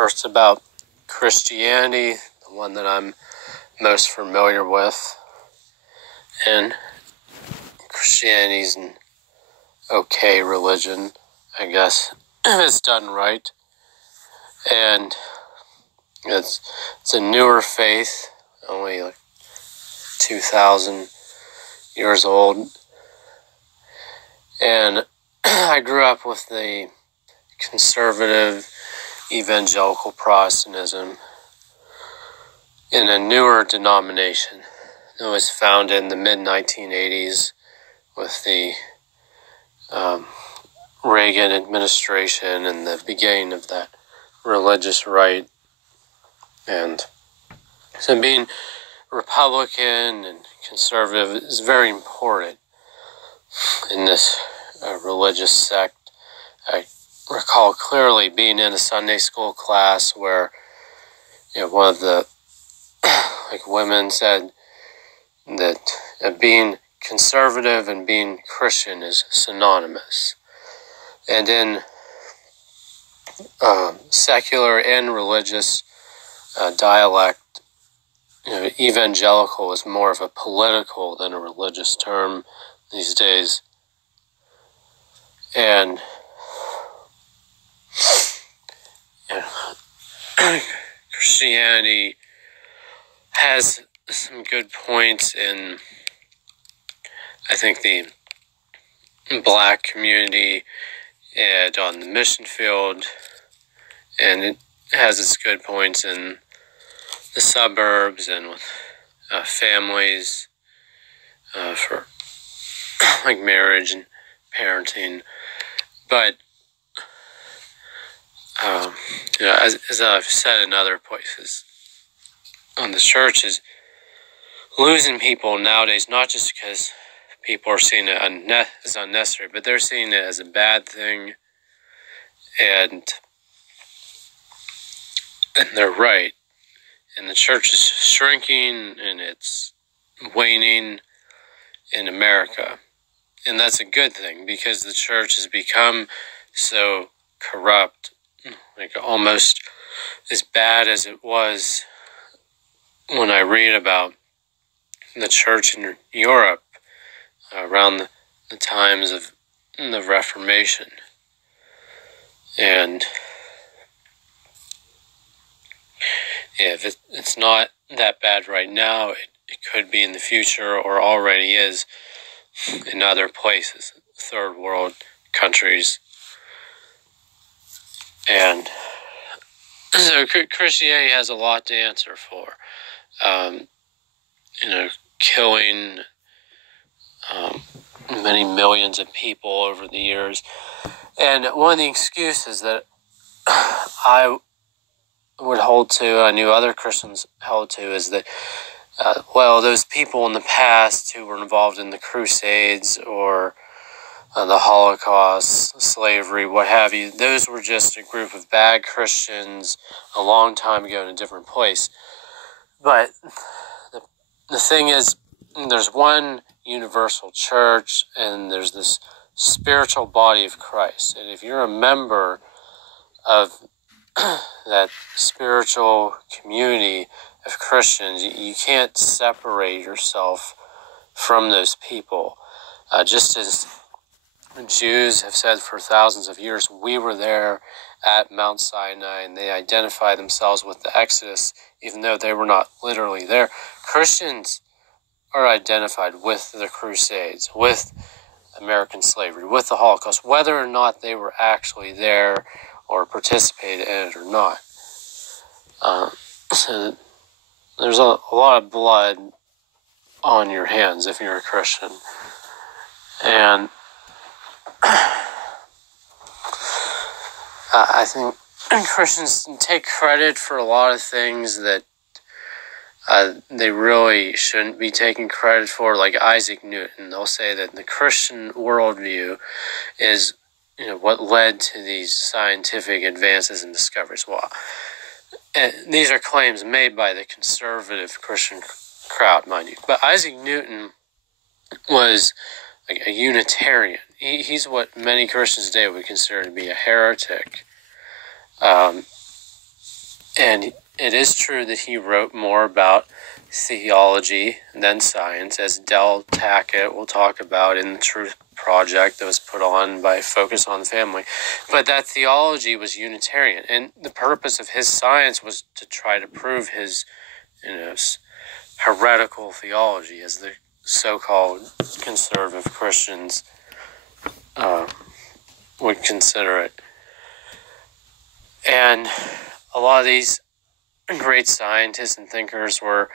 First, about Christianity, the one that I'm most familiar with. And Christianity's an okay religion, I guess, if it's done right. And it's a newer faith, only like 2,000 years old. And I grew up with the conservative evangelical Protestantism in a newer denomination that was founded in the mid-1980s with the Reagan administration and the beginning of that religious right. And so being Republican and conservative is very important in this religious sect. I recall clearly being in a Sunday school class where one of the women said that being conservative and being Christian is synonymous. And in secular and religious dialect, evangelical is more of a political than a religious term these days. And Christianity has some good points in, I think, the Black community and on the mission field, and it has its good points in the suburbs and with families for like marriage and parenting. But as I've said in other places, the church is losing people nowadays, not just because people are seeing it as unnecessary, but they're seeing it as a bad thing, and they're right. And the church is shrinking, and it's waning in America. And that's a good thing, because the church has become so corrupt, like almost as bad as it was when I read about the church in Europe around the times of the Reformation. And if it's not that bad right now, it could be in the future, or already is in other places, third world countries. And so Christianity has a lot to answer for. Killing many millions of people over the years. And one of the excuses that I would hold to, I knew other Christians held to, is that, those people in the past who were involved in the Crusades or the Holocaust, slavery, what have you, those were just a group of bad Christians a long time ago in a different place. But the thing is, there's one universal church, and there's this spiritual body of Christ. And if you're a member of that spiritual community of Christians, you can't separate yourself from those people. Just as Jews have said for thousands of years, we were there at Mount Sinai, and they identify themselves with the Exodus, even though they were not literally there. Christians are identified with the Crusades, with American slavery, with the Holocaust, whether or not they were actually there or participated in it or not. So there's a lot of blood on your hands if you're a Christian. And I think Christians take credit for a lot of things that they really shouldn't be taking credit for, like Isaac Newton. They'll say that the Christian worldview is what led to these scientific advances and discoveries. Well, these are claims made by the conservative Christian crowd, mind you. But Isaac Newton was like a Unitarian. He's what many Christians today would consider to be a heretic. And it is true that he wrote more about theology than science, as Del Tackett will talk about in the Truth Project that was put on by Focus on the Family. But that theology was Unitarian, and the purpose of his science was to try to prove his, heretical theology, as the so-called conservative Christians would consider it. And a lot of these great scientists and thinkers were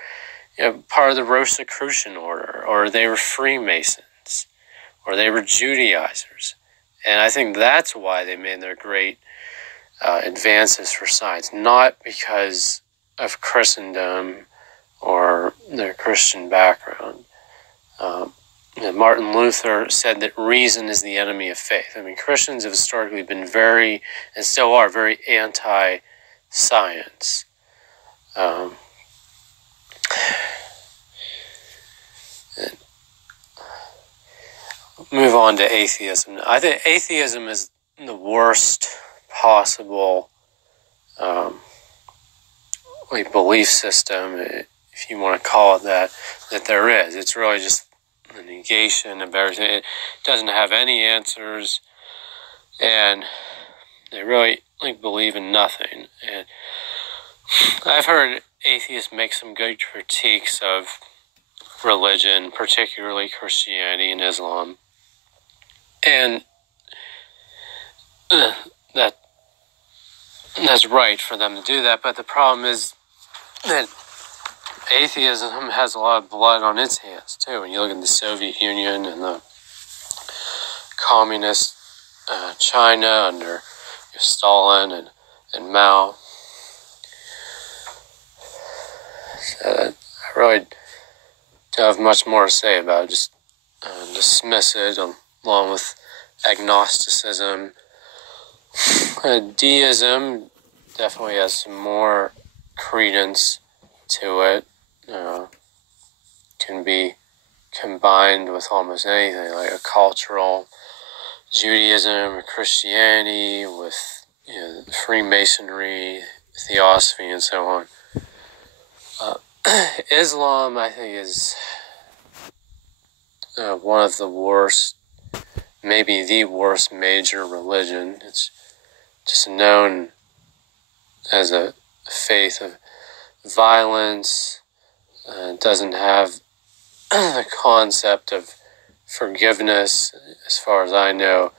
part of the Rosicrucian order, or they were Freemasons, or they were Judaizers. And I think that's why they made their great advances for science, not because of Christendom or their Christian background. Martin Luther said that reason is the enemy of faith. I mean, Christians have historically been very, and still are, very anti-science. Move on to atheism. I think atheism is the worst possible belief system, if you want to call it that there is. It's really just the negation of everything. It doesn't have any answers, and they really believe in nothing. And I've heard atheists make some good critiques of religion, particularly Christianity and Islam, and that's right for them to do that. But the problem is that atheism has a lot of blood on its hands too. When you look at the Soviet Union and the communist China under Stalin and Mao. So I really don't have much more to say about it. Just dismiss it along with agnosticism. Deism definitely has some more credence to it. Can be combined with almost anything, like a cultural Judaism or Christianity with Freemasonry, Theosophy, and so on. Islam, I think, is one of the worst, maybe the worst major religion. It's just known as a faith of violence. It doesn't have the concept of forgiveness, as far as I know,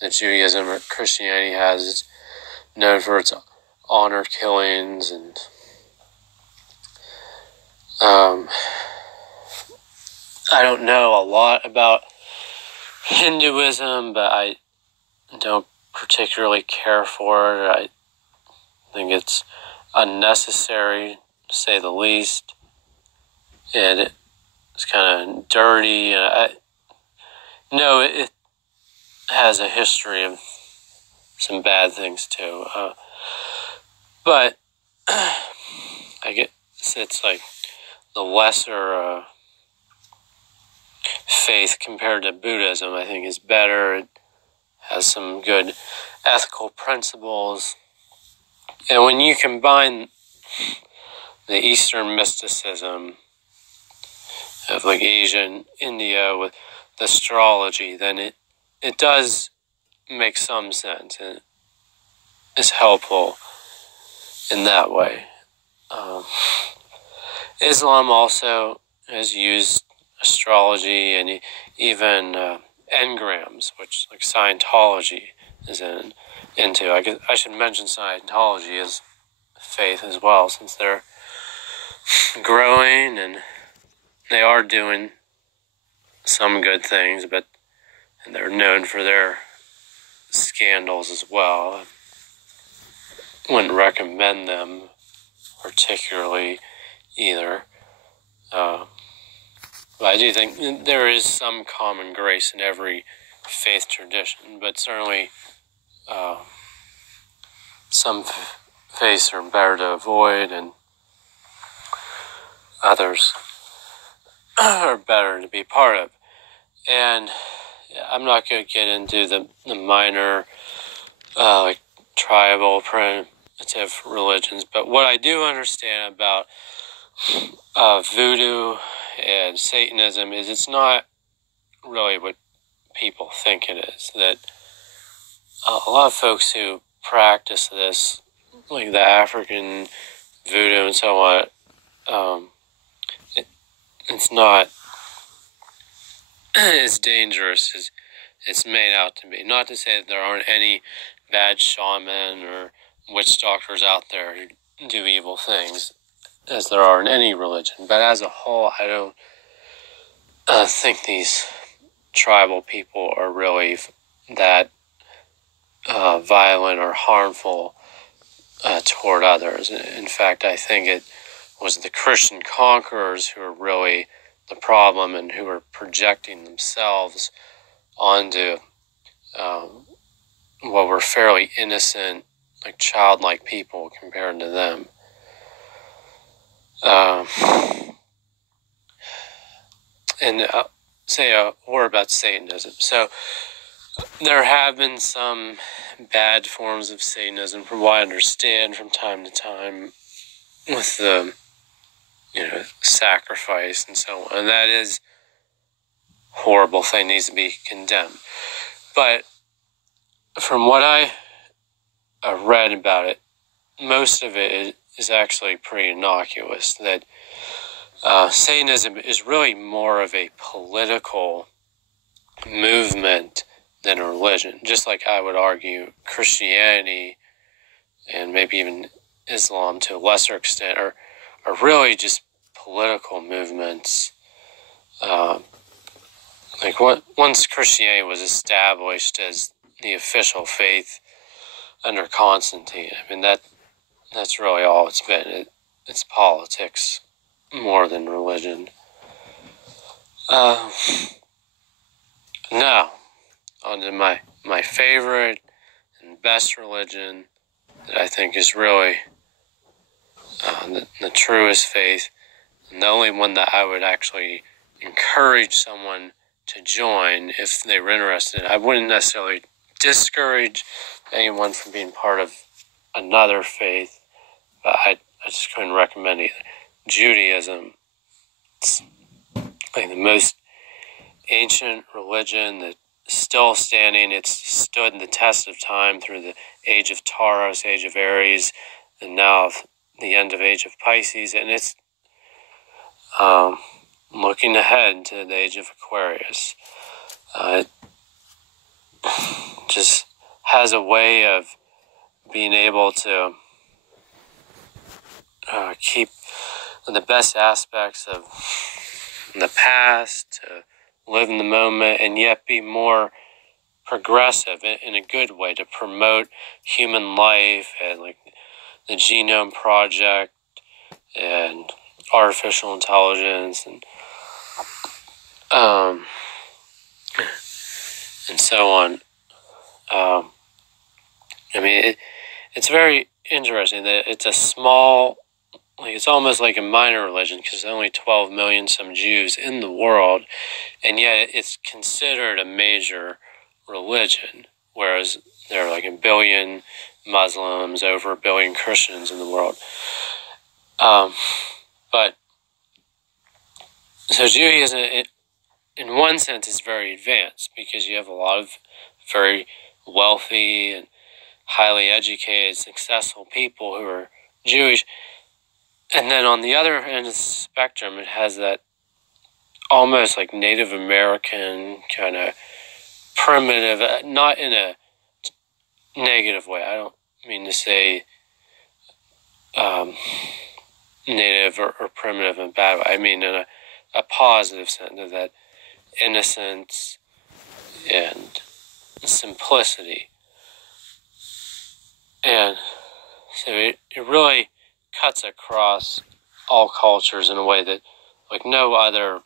that Judaism or Christianity has. It's known for its honor killings and I don't know a lot about Hinduism, but I don't particularly care for it. I think it's unnecessary, to say the least. And it's kind of dirty. It has a history of some bad things too. But I guess it's like the lesser faith compared to Buddhism, I think, is better. It has some good ethical principles. And when you combine the Eastern mysticism of Asia and India with the astrology, then it does make some sense. And it's helpful in that way. Islam also has used astrology and even engrams, which Scientology is into. I should mention Scientology as faith as well, since they're growing and they are doing some good things, but they're known for their scandals as well. I wouldn't recommend them particularly either. But I do think there is some common grace in every faith tradition, but certainly some faiths are better to avoid and others are better to be part of. And I'm not going to get into the minor tribal religions. But what I do understand about voodoo and Satanism is it's not really what people think it is. That a lot of folks who practice this, like the African voodoo and so on, it's not as dangerous as it's made out to be. Not to say that there aren't any bad shaman or witch doctors out there who do evil things, as there are in any religion. But as a whole, I don't think these tribal people are really that violent or harmful toward others. In fact, I think it was the Christian conquerors who were really the problem and who were projecting themselves onto what were fairly innocent, like childlike people compared to them. And say a word about Satanism. So there have been some bad forms of Satanism, from what I understand, from time to time, with the sacrifice and so on. And that is a horrible thing, needs to be condemned. But from what I read about it, most of it is actually pretty innocuous. That Satanism is really more of a political movement than a religion. Just like I would argue Christianity and maybe even Islam to a lesser extent are really just political movements. Like once Christianity was established as the official faith under Constantine, I mean that's really all it's been. It's politics more than religion. Now, on to my favorite and best religion that I think is really the truest faith, and the only one that I would actually encourage someone to join if they were interested. I wouldn't necessarily discourage anyone from being part of another faith, but I just couldn't recommend either. Judaism. It's like the most ancient religion that's still standing. It's stood the test of time through the age of Taurus, age of Aries, and now the end of age of Pisces, and it's looking ahead to the age of Aquarius. It just has a way of being able to keep the best aspects of the past, to live in the moment, and yet be more progressive in a good way, to promote human life and like the Genome Project and artificial intelligence and so on. I mean, it's very interesting that it's a small, like it's almost like a minor religion because there's only 12 million some Jews in the world, and yet it's considered a major religion, whereas there are like 1 billion Muslims, over 1 billion Christians in the world. But so Judaism, in one sense, is very advanced because you have a lot of very wealthy and highly educated, successful people who are Jewish. And then on the other end of the spectrum, it has that almost like Native American kind of primitive, not in a negative way. I don't mean to say native or primitive in a bad way. I mean in a positive sense of that innocence and simplicity. And so it really cuts across all cultures in a way that like no other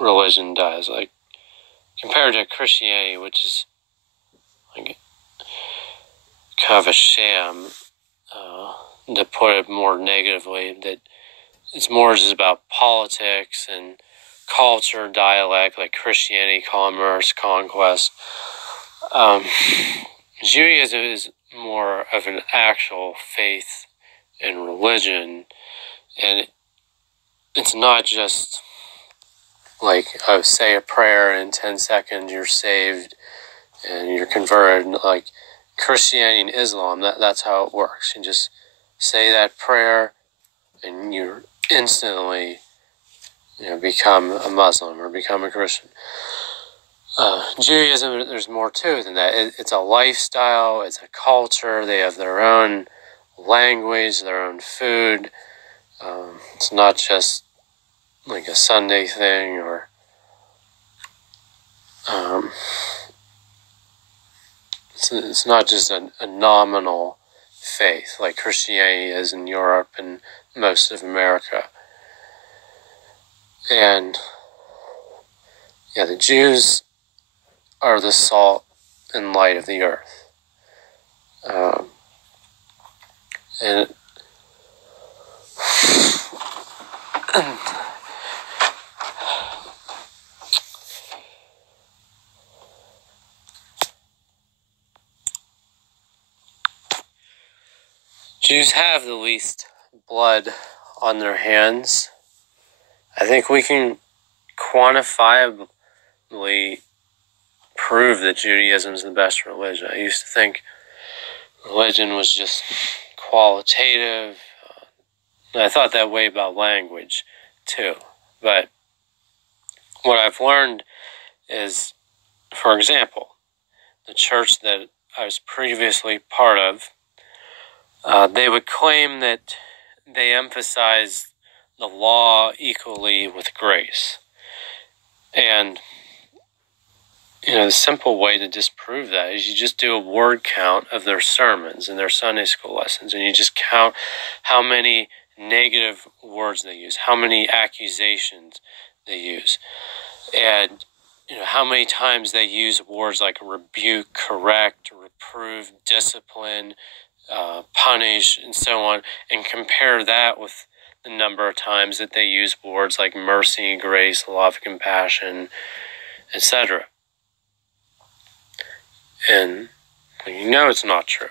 religion does. Like compared to Christianity, which is like kind of a sham, to put it more negatively, that it's more just about politics and culture, dialect, like Christianity, commerce, conquest. Judaism is more of an actual faith and religion, and it's not just like, oh, say a prayer and in 10 seconds you're saved and you're converted. Like Christianity and Islam, that's how it works. You just say that prayer and you instantly become a Muslim or become a Christian. Judaism, there's more to it than that. It's a lifestyle, it's a culture. They have their own language, their own food. It's not just like a Sunday thing, or it's not just a nominal faith like Christianity is in Europe and most of America. And the Jews are the salt and light of the earth. And Jews have the least blood on their hands. I think we can quantifiably prove that Judaism is the best religion. I used to think religion was just qualitative. I thought that way about language too. But what I've learned is, for example, the church that I was previously part of, they would claim that they emphasize the law equally with grace. And the simple way to disprove that is you just do a word count of their sermons and their Sunday school lessons, and you just count how many negative words they use, how many accusations they use, and how many times they use words like rebuke, correct, reprove, discipline, punish, and so on, and compare that with the number of times that they use words like mercy, grace, love, compassion, etc. And it's not true.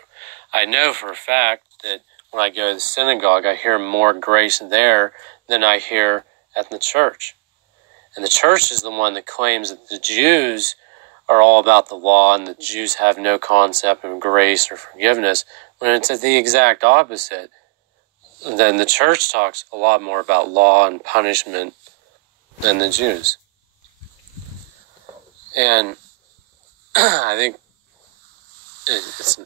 I know for a fact that when I go to the synagogue, I hear more grace there than I hear at the church. And the church is the one that claims that the Jews are all about the law and the Jews have no concept of grace or forgiveness, when it's the exact opposite. Then the church talks a lot more about law and punishment than the Jews. And I think it's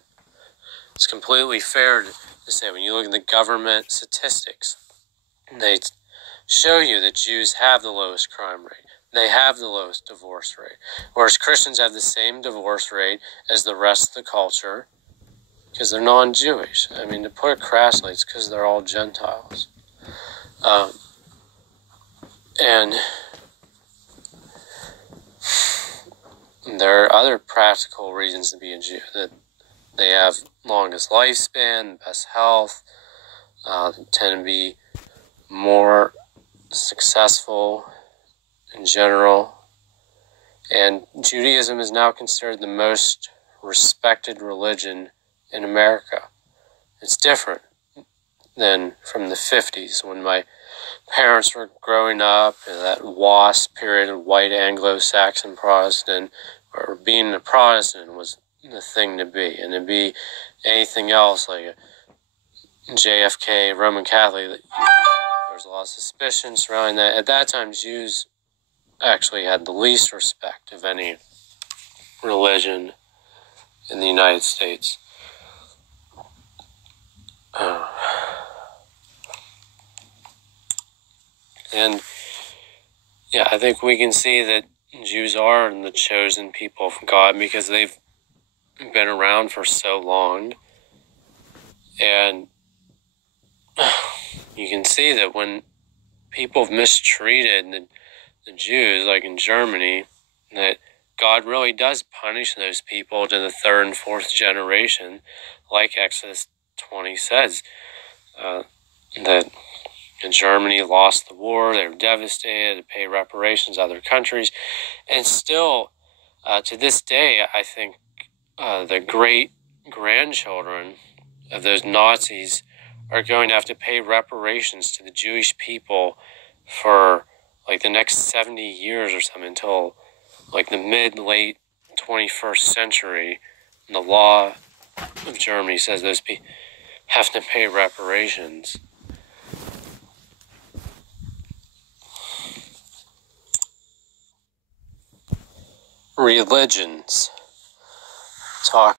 completely fair to say, when you look at the government statistics, they show you that Jews have the lowest crime rate. They have the lowest divorce rate. Whereas Christians have the same divorce rate as the rest of the culture because they're non-Jewish. I mean, to put it crassly, it's because they're all Gentiles. And there are other practical reasons to be a Jew. That they have longest lifespan, best health, tend to be more successful in general. And Judaism is now considered the most respected religion in America. It's different than from the 50s when my parents were growing up in that WASP period of white Anglo-Saxon Protestant, or being a Protestant was the thing to be. And to be anything else like a JFK Roman Catholic, there was a lot of suspicion surrounding that. At that time, Jews actually had the least respect of any religion in the United States. And I think we can see that Jews are the chosen people of God because they've been around for so long. And you can see that when people have mistreated the Jews, like in Germany, that God really does punish those people to the third and fourth generation, like Exodus 20 says, that Germany lost the war, they were devastated, to pay reparations to other countries, and still, to this day, I think the great grandchildren of those Nazis are going to have to pay reparations to the Jewish people for like the next 70 years or something, until like the late 21st century. And the law of Germany says those people have to pay reparations. Religions. Talk